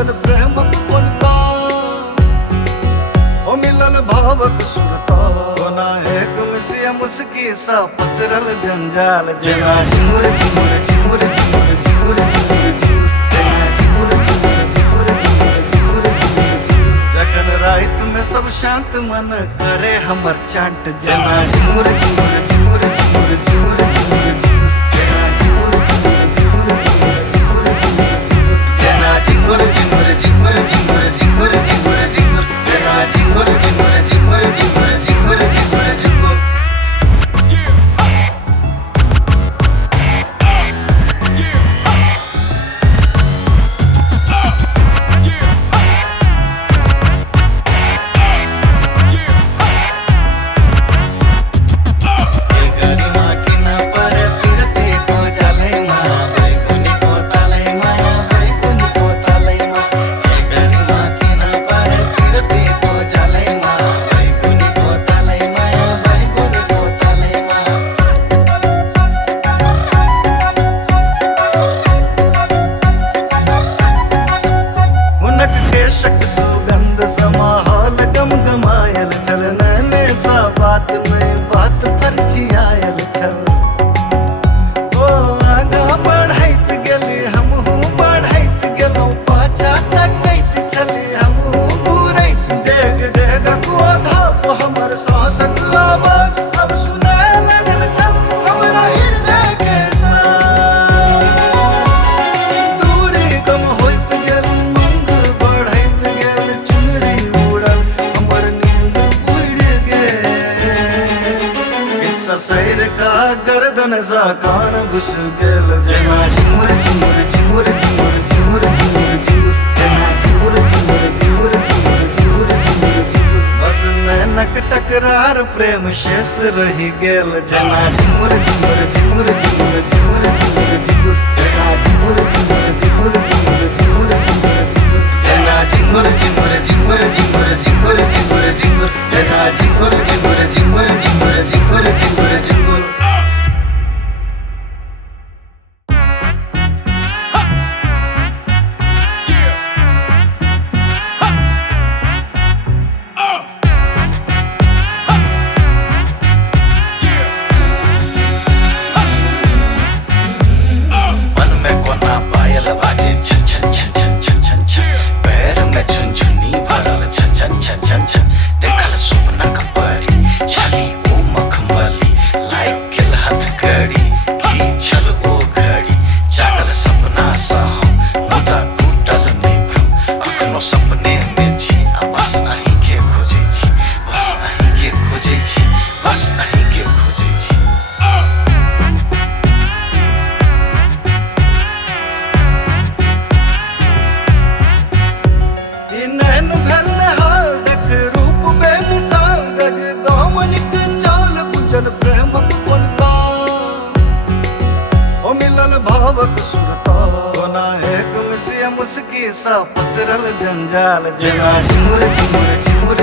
गुंजन प्रेमक पुलका ओ मिलन भावक सुरता बना एक मिसिया मुस्की सा पसरल जंजाल जना झिमुर झिमुर झिमुर झिमुर झिमुर झिमुर झिमुर जना झिमुर झिमुर झिमुर झिमुर झिमुर झिमुर झिमुर जगन रात में सब शांत मन करे हमर चांट जना झिमुर झिमुर झिमुर झिमुर झिमुर झिमुर झिमुर जना झिमुर झिमुर झिमुर झिमुर झिमुर झिमुर झिमुर जना झिमुर झिमुर झिमुर झिमुर झिमुर झिमुर झिमुर जना झिमुर झिमुर झिमुर झिमुर झिमुर झिमुर झिमुर बेशक सुगंध समाहल गम गमायल छल नैने सा बात में बात परछियायल छल ओ आगा बढ़ैत गेली हमहू बढ़ैत गेलौं पाछा तकैत छली हमहू घूरैत डेग डेगक ओधाप हमर सांसक आवाज अब सुनाय लगल छल हमरा हृदय के दूरी कम होइत गेल सैर का गर्दन सा कान घुस गेल जना झिमुर झिमुर झिमुर झिमुर झिमुर झिमुर झिमुर जना झिमुर झिमुर झिमुर झिमुर झिमुर झिमुर झिमुर बस नैनक टकरार प्रेम शेष रही गेल जना झिमुर झिमुर झिमुर झिमुर झिमुर झिमुर झिमुर जना झिमुर झिमुर झिमुर झिमुर झिमुर झिमुर झिमुर जना झिमुर झिमुर झिमुर झिमुर झिमुर झिमुर झिमुर जना झिमुर झिमुर झिमुर झिमुर झिमुर झिमुर झिमुर देखल सुपना कपरी छली ओ मखमली लाइक गिल हथकड़ी की छल ओ घड़ी जागल सपना सा हम मुदा टूटल नहीं भ्रम अखनो सपने में छी बस अहीं के खोजे छी बस अहीं के खोजे छी बस अहीं के खोजे छी नैन भर हाल देख रूप बेमिसाल गज गामनिक चाल गुंजन प्रेमक पुलका ओ मिलन भावक सुरता बना एक मिसिया मुस्की सा पसरल जंजाल जना झिमुर झिमुर झिमुर